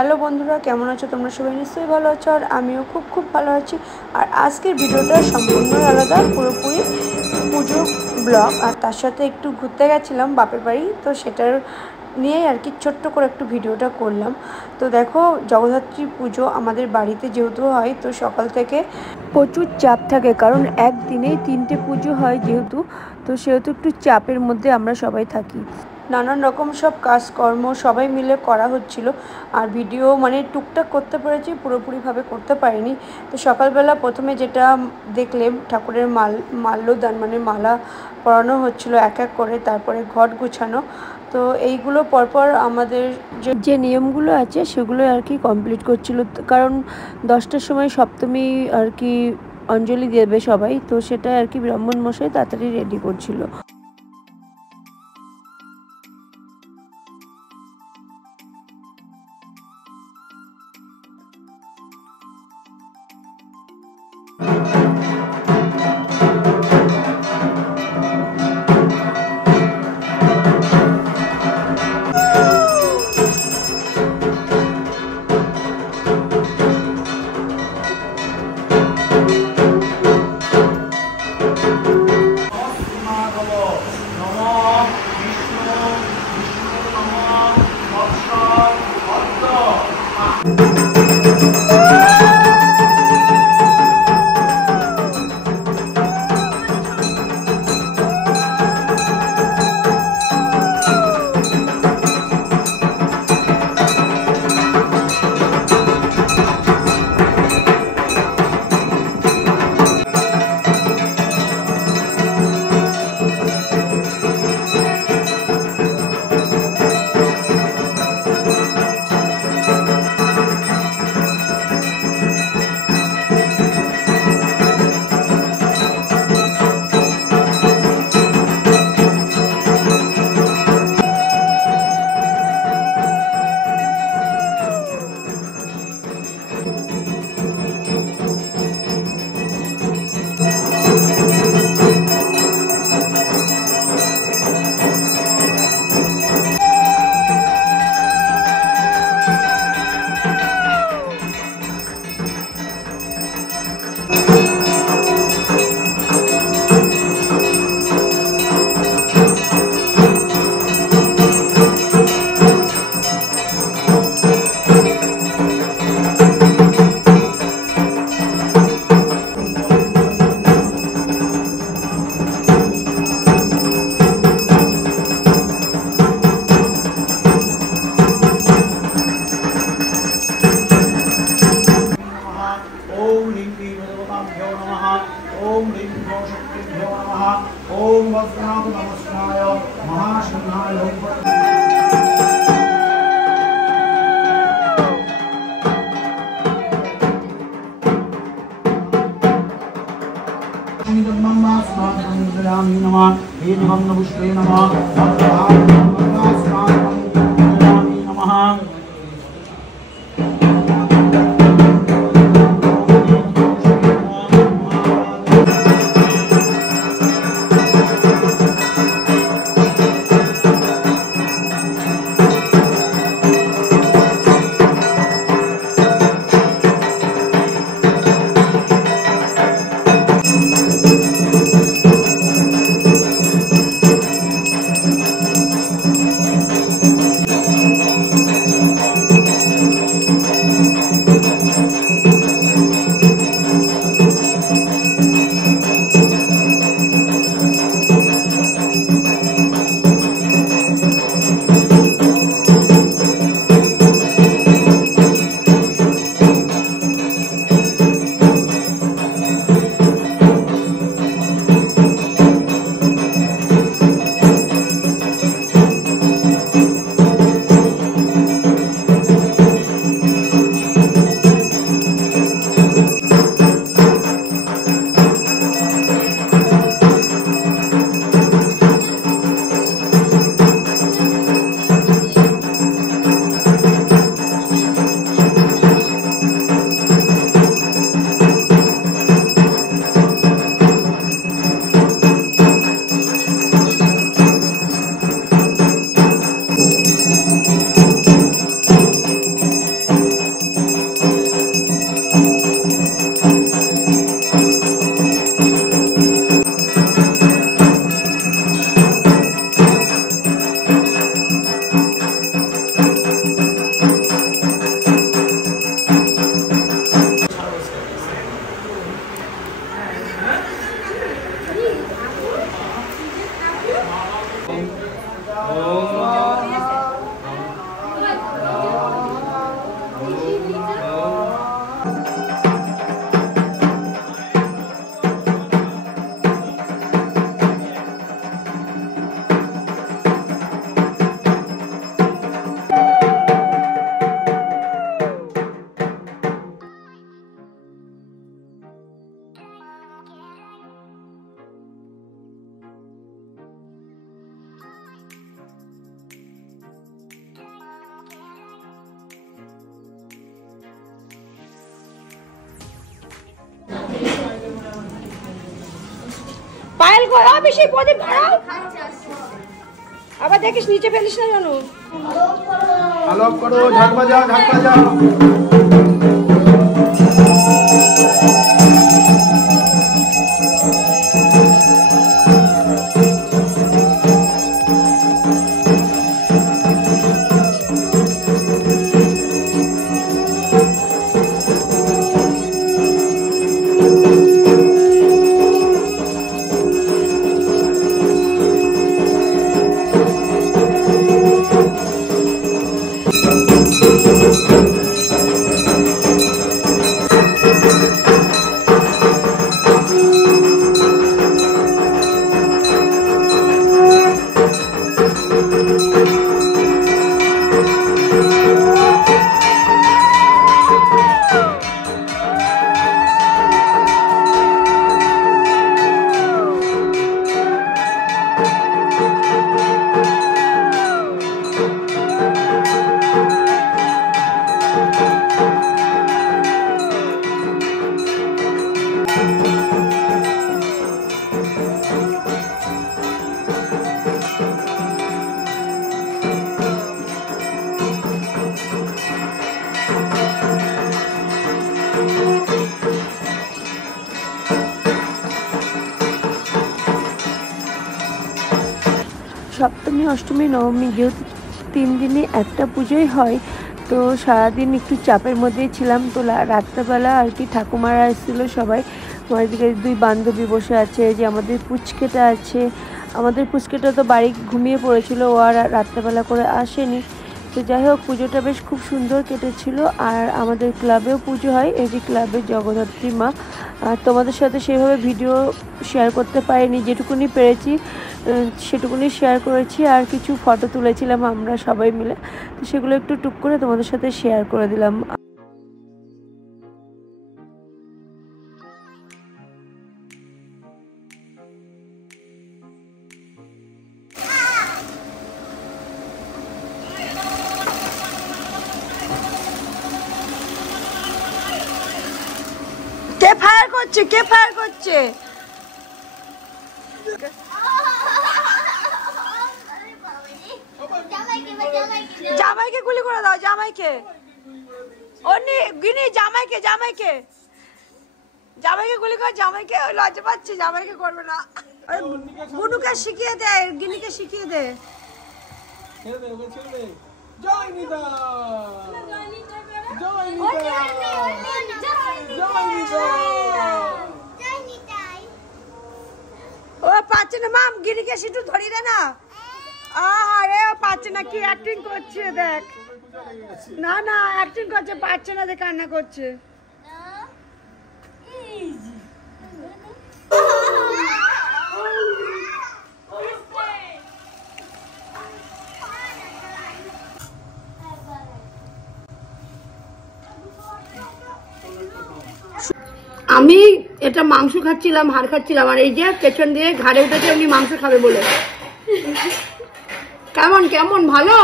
Hello বন্ধুরা, কেমন আছো তোমরা? সবাই নিশ্চয়ই ভালো আছো, আর আমিও খুব ভালো আছি। আর আজকের ভিডিওটা সম্পূর্ণ আলাদা, পুরোপুরি পুজো ব্লগ। আর তার সাথে একটু ঘুরতে গেছিলাম বাপের বাড়ি, তো সেটার নিয়েই আর কি ছোট্ট করে একটু ভিডিওটা করলাম। তো দেখো, জগদ্ধাত্রী পুজো আমাদের বাড়িতে যেহেতু হয়, তো সকাল থেকে প্রচুর চাপ থাকে, কারণ একদিনেই 3টে পুজো হয় যেহেতু, তো সেহেতু একটু চাপের মধ্যে আমরা সবাই থাকি। নানান রকম সব কাজকর্ম সবাই মিলে করা হচ্ছিল, আর ভিডিও মানে টুকটাক করতে পেরেছি, পুরোপুরিভাবে করতে পারিনি। তো সকালবেলা প্রথমে যেটা দেখলে, ঠাকুরের মাল্যদান মানে মালা পরানো হচ্ছিল এক এক করে, তারপরে ঘট গুছানো। তো এইগুলো পরপর আমাদের যে নিয়মগুলো আছে সেগুলো আর কি কমপ্লিট করছিল, কারণ 10টার সময় সপ্তমী আর কি অঞ্জলি দেবে সবাই, তো সেটা আর কি ব্রাহ্মণ মশাই তাড়াতাড়ি রেডি করছিল। পায়েল করা বেশি প্রদীপ ধরাও, আবার দেখিস নিচে ফেলিস না জানো। আলোক করো, ঝাঁক বাজাও, ঝাঁক বাজাও। সপ্তমী অষ্টমী নবমী যেহেতু 3 দিনে একটা পুজোই হয়, তো সারাদিন একটু চাপের মধ্যেই ছিলাম। তো রাত্রেবেলা আর কি ঠাকুমারা এসেছিলো সবাই, আমার দিকে 2 বান্ধবী বসে আছে, যে আমাদের পুচকেটা আছে, আমাদের পুচকেটা তো বাড়ি ঘুমিয়ে পড়েছিল, ও আর রাত্রেবেলা করে আসেনি। তো যাই হোক পুজোটা বেশ খুব সুন্দর কেটেছিল। আর আমাদের ক্লাবেও পুজো হয়, এই যে ক্লাবের জগদ্ধাত্রী মা। আর তোমাদের সাথে সেভাবে ভিডিও শেয়ার করতে পারিনি, যেটুকুনি পেরেছি সেটুকুনি শেয়ার করেছি। আর কিছু ফটো তুলেছিলাম আমরা সবাই মিলে, তো সেগুলো একটু টুক করে তোমাদের সাথে শেয়ার করে দিলাম। কে ফায়ার করছে, কে ফায়ার করছে? জামাইকে গুলি করে দাও, জামাইকে। অনি গিনি জামাইকে, জামাইকে জামাইকে গুলি কর, জামাইকে। লজ্জা পাচ্ছে, জামাইকে করবে না। বুনুকে শিখিয়ে দে, গিনিকে শিখিয়ে দে। জয় নিদা, জয় নিদা। ও পাচ্ছে না মাম, গিরিকে একটু ধরিয়ে দে না। আরে ও পাচ্ছে না, কি অ্যাক্টিং করছে দেখ। না না অ্যাক্টিং করছে, পাচ্ছে না, দেখ কান্না করছে। আমি এটা মাংস খাচ্ছিলাম, হাড় খাচ্ছিলাম, আর এই যে পেছন দিয়ে ঘাড়ে উঠেছে উনি মাংস খাবে বলে। কেমন কেমন ভালো?